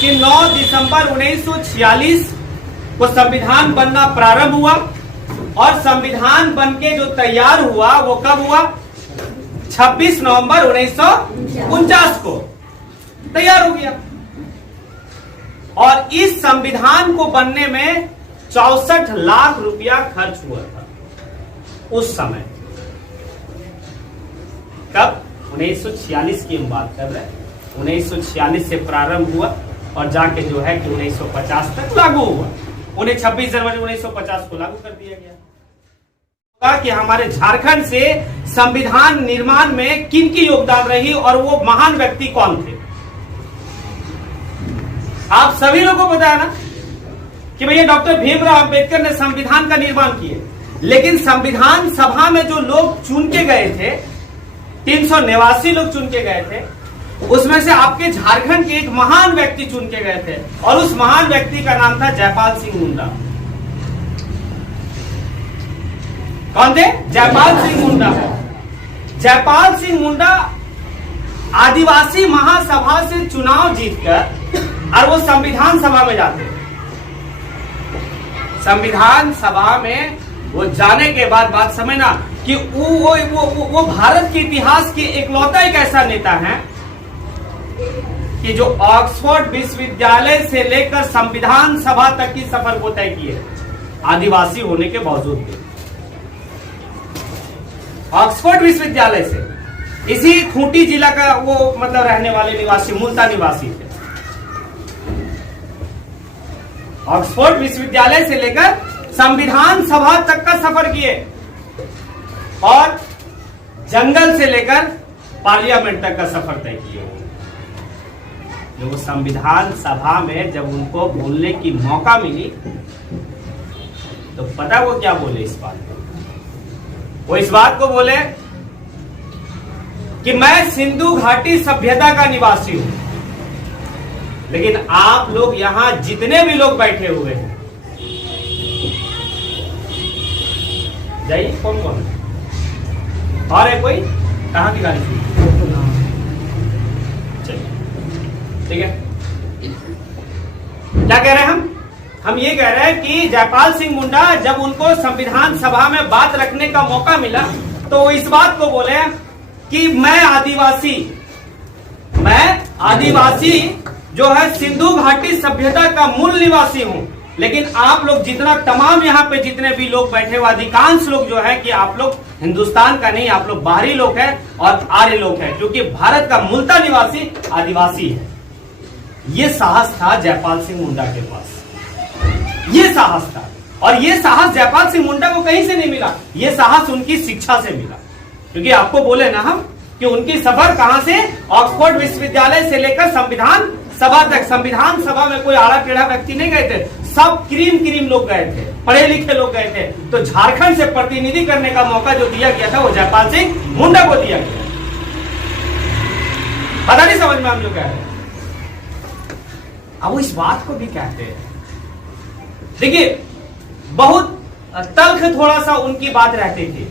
कि 9 दिसंबर 1946 को संविधान बनना प्रारंभ हुआ और संविधान बनके जो तैयार हुआ वो कब हुआ? 26 नवंबर 1949 को तैयार हो गया। और इस संविधान को बनने में 64 लाख रुपया खर्च हुआ था उस समय। कब? 1946 की हम बात कर रहे हैं। 1946 से प्रारंभ हुआ और जाके जो है कि 1950 तक लागू हुआ। उन्हें 26 जनवरी 1950 को लागू कर दिया गया। कि हमारे झारखंड से संविधान निर्माण में किनकी योगदान रही और वो महान व्यक्ति कौन थे? आप सभी लोगों को पता है ना कि भैया डॉक्टर भीमराव अंबेडकर ने संविधान का निर्माण किए, लेकिन संविधान सभा में जो लोग चुन के गए थे, 389 लोग चुन के गए थे, उसमें से आपके झारखंड के एक महान व्यक्ति चुन के गए थे और उस महान व्यक्ति का नाम था जयपाल सिंह मुंडा। कौन थे? जयपाल सिंह मुंडा। जयपाल सिंह मुंडा आदिवासी महासभा से चुनाव जीतकर और वो संविधान सभा में जाते। संविधान सभा में वो जाने के बाद बात समझना कि वो भारत के इतिहास के इकलौता एक ऐसा नेता है कि जो ऑक्सफोर्ड विश्वविद्यालय से लेकर संविधान सभा तक की सफर को तय किए, आदिवासी होने के बावजूद भी। ऑक्सफोर्ड विश्वविद्यालय से, इसी खूंटी जिला का वो मतलब रहने वाले निवासी, मूलतः निवासी थे। ऑक्सफोर्ड विश्वविद्यालय से लेकर संविधान सभा तक का सफर किए और जंगल से लेकर पार्लियामेंट तक का सफर तय किए। जो संविधान सभा में जब उनको बोलने की मौका मिली तो पता वो क्या बोले? इस बात को वो इस बात को बोले कि मैं सिंधु घाटी सभ्यता का निवासी हूं, लेकिन आप लोग यहां जितने भी लोग बैठे हुए हैं, जाइए कौन कौन है और है कोई? कहां की गाड़ी? चलिए ठीक है। क्या कह रहे हैं हम ये कह रहे हैं कि जयपाल सिंह मुंडा जब उनको संविधान सभा में बात रखने का मौका मिला तो वो इस बात को बोले कि मैं आदिवासी जो है सिंधु घाटी सभ्यता का मूल निवासी हूं, लेकिन आप लोग जितना तमाम यहाँ पे जितने भी लोग बैठे हुए अधिकांश लोग जो है कि आप लोग हिंदुस्तान का नहीं, आप लोग बाहरी लोग हैं और आर्य लोग हैं, क्योंकि भारत का मूलतः निवासी आदिवासी है। ये साहस था जयपाल सिंह मुंडा के पास, ये साहस था। और ये साहस जयपाल सिंह मुंडा को कहीं से नहीं मिला, ये साहस उनकी शिक्षा से मिला। क्योंकि आपको बोले ना हम कि उनकी सफर कहां से? ऑक्सफोर्ड विश्वविद्यालय से लेकर संविधान सभा तक। संविधान सभा में कोई आड़ा टेढ़ा व्यक्ति नहीं गए थे, सब क्रीम लोग गए थे, पढ़े लिखे लोग गए थे। तो झारखंड से प्रतिनिधि करने का मौका जो दिया गया था वो जयपाल सिंह मुंडा को दिया गया। पता नहीं समझ में हम जो कह रहे हैं। अब वो इस बात को भी कहते हैं, देखिए बहुत तल्ख थोड़ा सा उनकी बात रहती थी।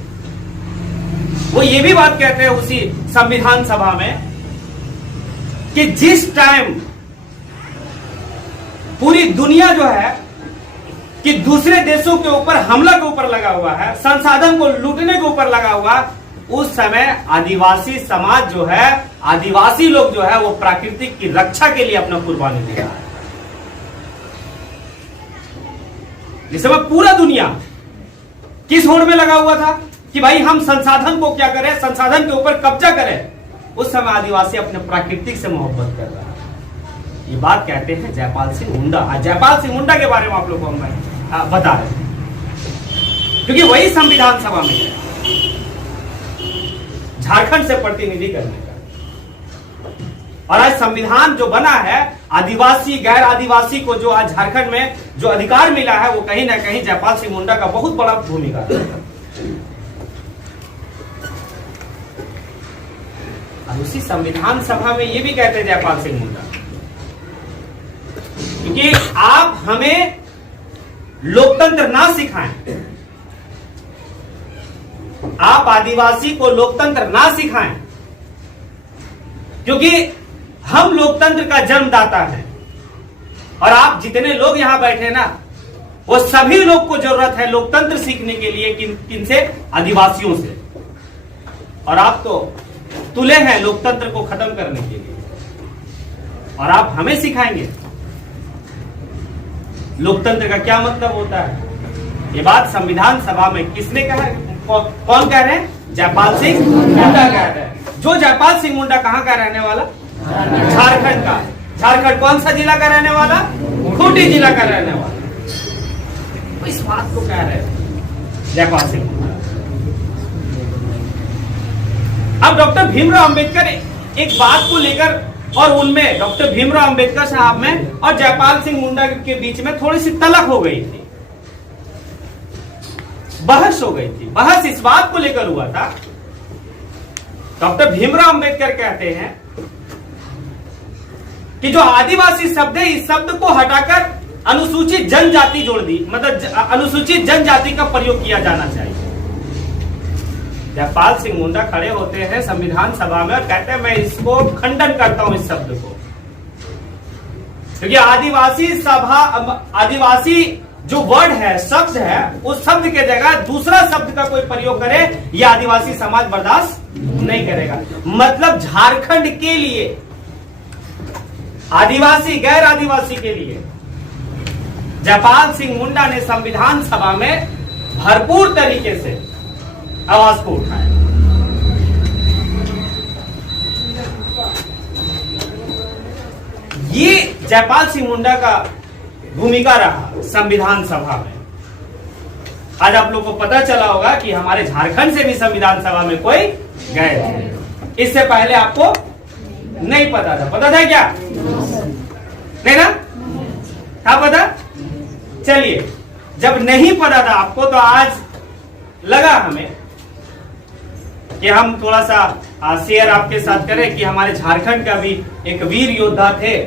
वो ये भी बात कहते हैं उसी संविधान सभा में कि जिस टाइम पूरी दुनिया जो है कि दूसरे देशों के ऊपर हमला के ऊपर लगा हुआ है, संसाधन को लूटने के ऊपर लगा हुआ, उस समय आदिवासी समाज जो है, आदिवासी लोग जो है वो प्राकृतिक की रक्षा के लिए अपना कुर्बानी दे रहा है। इस समय पूरा दुनिया किस होड़ में लगा हुआ था कि भाई हम संसाधन को क्या करें, संसाधन के ऊपर कब्जा करें। उस समय आदिवासी अपने प्राकृतिक से मोहब्बत कर रहा है। ये बात कहते हैं जयपाल सिंह मुंडा। जयपाल सिंह मुंडा के बारे में आप लोगों को मैं बता रहे हैं, क्योंकि वही संविधान सभा में है झारखंड से प्रतिनिधि करने का। और आज संविधान जो बना है, आदिवासी गैर आदिवासी को जो आज झारखंड में जो अधिकार मिला है, वो कहीं ना कहीं जयपाल सिंह मुंडा का बहुत बड़ा भूमिका है। और उसी संविधान सभा में ये भी कहते हैं जयपाल सिंह मुंडा, क्योंकि आप हमें लोकतंत्र ना सिखाएं, आप आदिवासी को लोकतंत्र ना सिखाएं, क्योंकि हम लोकतंत्र का जन्मदाता हैं। और आप जितने लोग यहां बैठे ना, वो सभी लोग को जरूरत है लोकतंत्र सीखने के लिए। किन से? आदिवासियों से। और आप तो तुले हैं लोकतंत्र को खत्म करने के लिए, और आप हमें सिखाएंगे लोकतंत्र का क्या मतलब होता है। ये बात संविधान सभा में किसने कहा? कौन कह रहे हैं? जयपाल सिंह मुंडा कह रहे हैं। जो जयपाल सिंह मुंडा कहां का रहने वाला? झारखंड का। झारखंड कौन सा जिला का रहने वाला? खूंटी जिला का रहने वाला। तो इस बात को कह रहे हैं जयपाल सिंह मुंडा। अब डॉक्टर भीमराव अंबेडकर एक बात को लेकर, और उनमें डॉक्टर भीमराव अंबेडकर साहब में और जयपाल सिंह मुंडा के बीच में थोड़ी सी तलक हो गई थी, बहस हो गई थी। बहस इस बात को लेकर हुआ था, डॉक्टर भीमराव अंबेडकर कहते हैं कि जो आदिवासी शब्द है, इस शब्द को हटाकर अनुसूचित जनजाति जोड़ दी, मतलब अनुसूचित जनजाति का प्रयोग किया जाना चाहिए। जयपाल सिंह मुंडा खड़े होते हैं संविधान सभा में और कहते हैं मैं इसको खंडन करता हूं, इस शब्द को, क्योंकि आदिवासी जो वर्ड है, शब्द है, उस शब्द के जगह दूसरा शब्द का कोई प्रयोग करे, यह आदिवासी समाज बर्दाश्त नहीं करेगा। मतलब झारखंड के लिए, आदिवासी गैर आदिवासी के लिए जयपाल सिंह मुंडा ने संविधान सभा में भरपूर तरीके से आवाज को उठाया। ये जयपाल सिंह मुंडा का भूमिका रहा संविधान सभा में। आज आप लोग को पता चला होगा कि हमारे झारखंड से भी संविधान सभा में कोई गए थे। इससे पहले आपको नहीं पता था। पता था क्या? नहीं ना? था पता? चलिए, जब नहीं पता था आपको, तो आज लगा हमें कि हम थोड़ा सा शेयर आपके साथ करें कि हमारे झारखंड का भी एक वीर योद्धा थे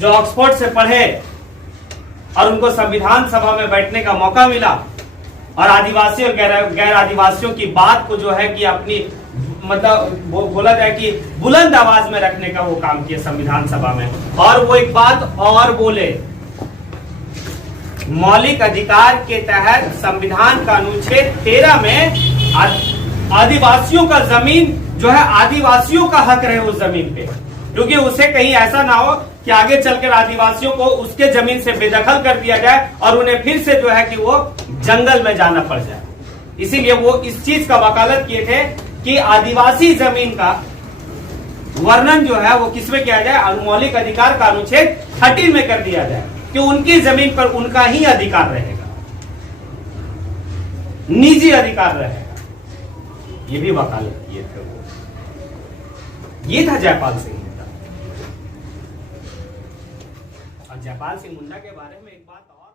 जो ऑक्सफोर्ड से पढ़े और उनको संविधान सभा में बैठने का मौका मिला, और आदिवासी और गैर आदिवासियों की बात को जो है कि अपनी, मतलब बोला जाए कि बुलंद आवाज में रखने का वो काम किया संविधान सभा में। और वो एक बात और बोले, मौलिक अधिकार के तहत संविधान का अनुच्छेद 13 में आदिवासियों का जमीन जो है, आदिवासियों का हक रहे उस जमीन पे, क्योंकि उसे कहीं ऐसा ना हो कि आगे चलकर आदिवासियों को उसके जमीन से बेदखल कर दिया जाए और उन्हें फिर से जो है कि वो जंगल में जाना पड़ जाए। इसीलिए वो इस चीज का वकालत किए थे कि आदिवासी जमीन का वर्णन जो है वो किसमें किया जाए? मौलिक अधिकार का अनुच्छेद 13 में कर दिया जाए कि उनकी जमीन पर उनका ही अधिकार रहेगा, निजी अधिकार रहेगा। ये भी वकालत किए थे वो। ये था जयपाल सिंह मुंडा। और जयपाल सिंह मुंडा के बारे में एक बात और